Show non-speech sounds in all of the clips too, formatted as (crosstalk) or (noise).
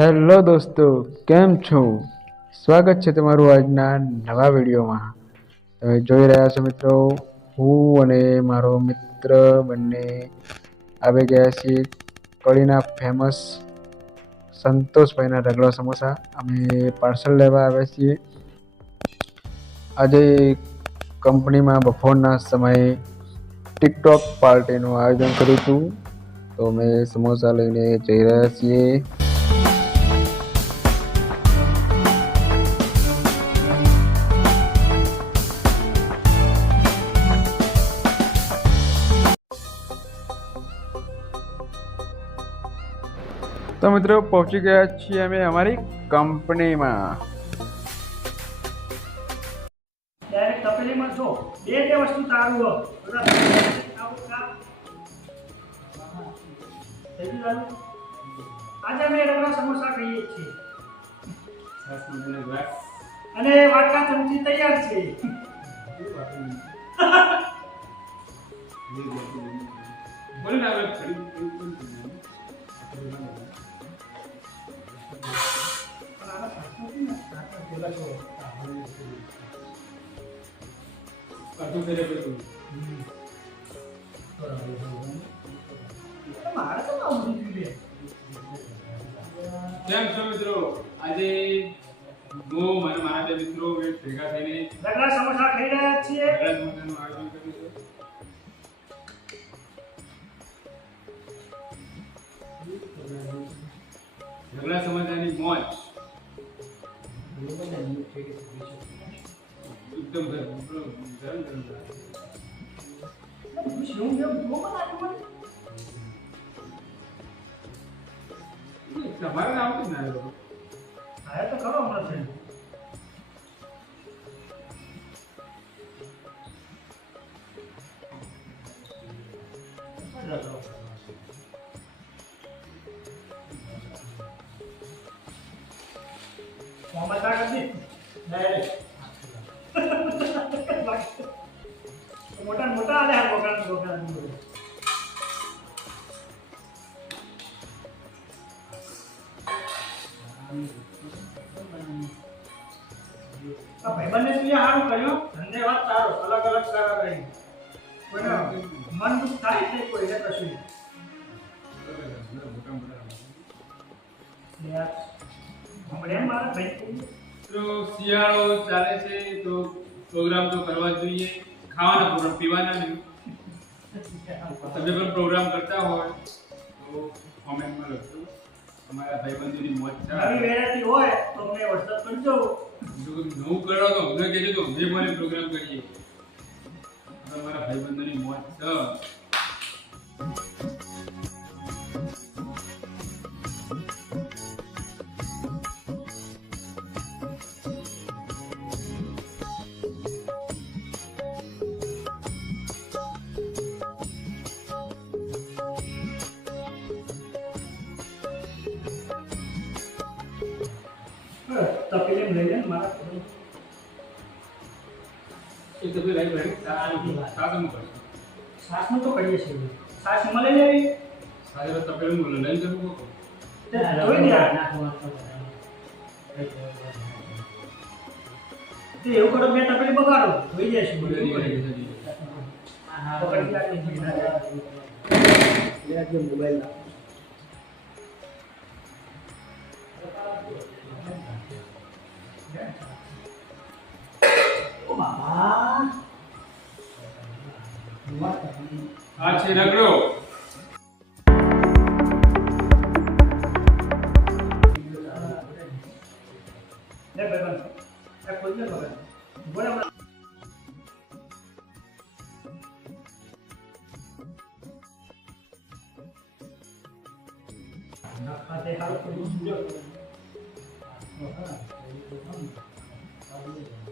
Hello દોસ્તો, કેમ છો? સ્વાગત છે તમારું આજના નવા વિડીયોમાં. તમે જોઈ રહ્યા છો મિત્રો, હું અને મારો મિત્ર બંને આવી ગયા છીએ કડીના ફેમસ સંતોષભાઈના રગડા સમોસા. અમે પાર્સલ લેવા આવ્યા છીએ. આજે કંપનીમાં બપોરના સમયે ટિકટોક પાર્ટીનું આયોજન કર્યું હતું. તો અમે સમોસા લઈને જઈ રહ્યા છીએ. તો મિત્રો પહોંચી ગયા છીએ અમે અમારી કંપનીમાં. ડાયરેક્ટ તપેલીમાં છો. બે બે વસ્તુ તારું હો. બધા આવું કાપ. થઈ ગયું તારું? આજે અમે રગડા સમોસા ખાઈએ છીએ. અને વાટકા ચમચી તૈયાર છે. (laughs) કેમ છો મિત્રો? આજે હું અને મારા બે મિત્રો ભેગા થઈને રગડા સમોસા ખાઈ રહ્યા છીએ. રગડા સમોસાનું આયોજન કર્યું છે. રગડા સમોસાની મોજ. ગરમ ગરમ ગરમ ગરમ. શું કેમ? બહુ બનાવ્યું મને. તમારે નામ શું ના આવ્યું? એ તો ખરો હમણાં છે મોહમ્મદ. મોટા મોટા આલે આ ગોગા ને ગોગા ને બધું. આ ભાઈબંધને તું સારું કર્યું ધન્યવાદ તારો અલગ અલગ સારા રહી કોઈને મન દુઃખ થાય જ નહીં કોઈને મારા ભાઈ મિત્રો શિયાળો ચાલે છે તો પ્રોગ્રામ તો કરવા જોઈએ. ખાવાના પ્રોગ્રામ પીવાના નહીં. તમે પણ પ્રોગ્રામ કરતા હોય તો કોમેન્ટમાં લખજો. તમારા ભાઈબંધોની મોજ નવી વેરાયટી હોય તો અમને કરજો જો કોઈ નવું કરો તો અમને કહેજો તો અમે પણ પ્રોગ્રામ કરીએ. તમારા ભાઈબંધોની મોજ છે તપેલી લઈ લે ને મારા એ તો ભાઈ લાઈવ રાઈટ સાસમ કરશો શ્વાસનું તો કરીએ છીએ. શ્વાસ એમાં લઈ લેવી. તો તપેલું લઈ જવું તે જોઈ લે. તે એવું કરો મેં તપેલી બગાડો. થઈ જાય છે કરી. પકડી રાખી ઓ ખોલી દીધો.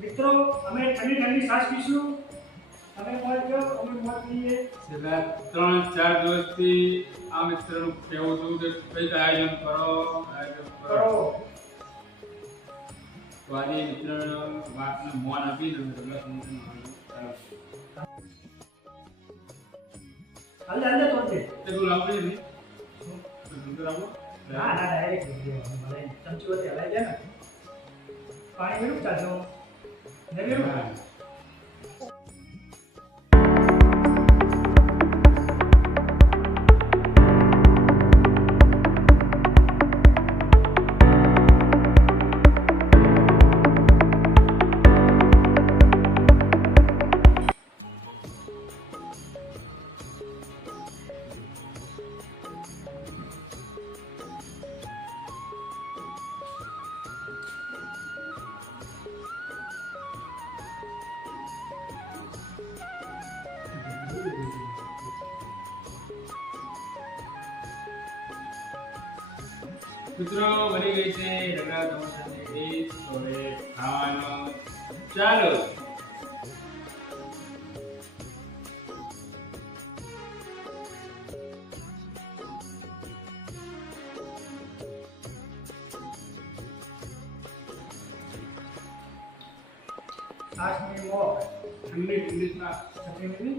મિત્રો અમે ઠંડી ઠંડી શ્વાસ પીશું છેલ્લા ત્રણ ચાર દિવસથી આ મિત્રનું કહેવું હતું કે કંઈક આયોજન કરો આયોજન કરો કરો તો આજે મિત્ર વાતને મોન આપી અને રગડા સમોસાનું આયોજન ચાલુ છે. હાલે હાલે તો દે તે તું લાવજે નહીં તો નંબર આપો ના ના ડાયરેક્ટ મને ચમચી વડે હલાઈ જાય ને પાણી વેરું ચાલશે ને વેરું મિત્રો, બની ગઈ છે રગડા ટમાટરની ડીશ તો હવે ખાવાનો. ચાલો. ઠંડી ઠંડી ના ચટણી મેલી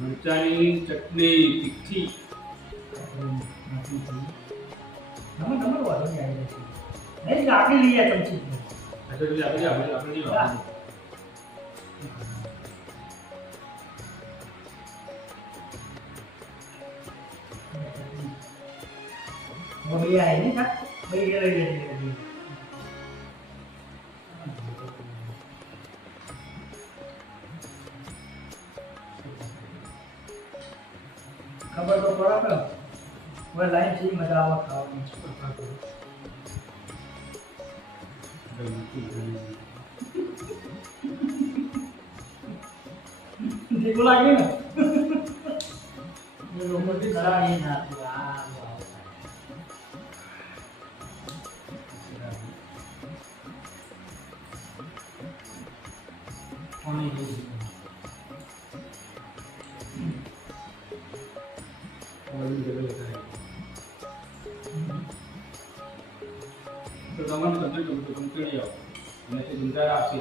મરચાની ચટણી તીખી નમન નમન વાળો ને આવી છે નહીં લાગે લઈ આ ચમચી એટલે આપણે આપણે આપણે નહીં વાપરવું Bây giờ này nhé, bây giờ đây đây đây. ખબર તો પડે હવે લાઈનથી મજા આવે ખાવાની. ઠીક લાગે ને? એ લોકો ખરા નહીં ના પાણી તો તમારું સમજો તો તમે કરી આવો અને તે ગુંજાર આપશે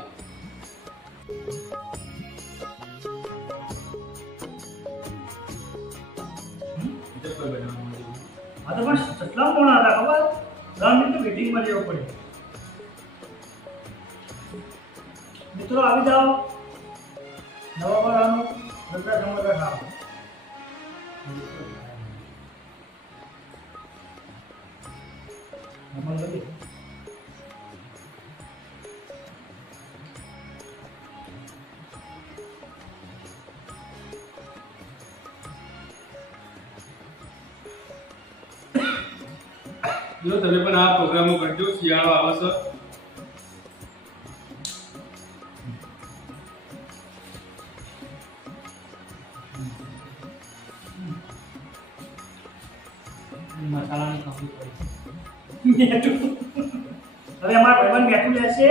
આ તો પણ કેટલા કોણ હતા ખબર ત્રણ મિનિટ મીટિંગમાં જવું મિત્રો આવી જાઓ નવા વાળાનું બધા સમોસા ખાઓ નમન લઈ જો તમે પણ આ પ્રોગ્રામો કરજો શિયાળો આવે છે મસાલાની કમી પડી હવે અમારા ભાઈબંધ બેઠું લેશે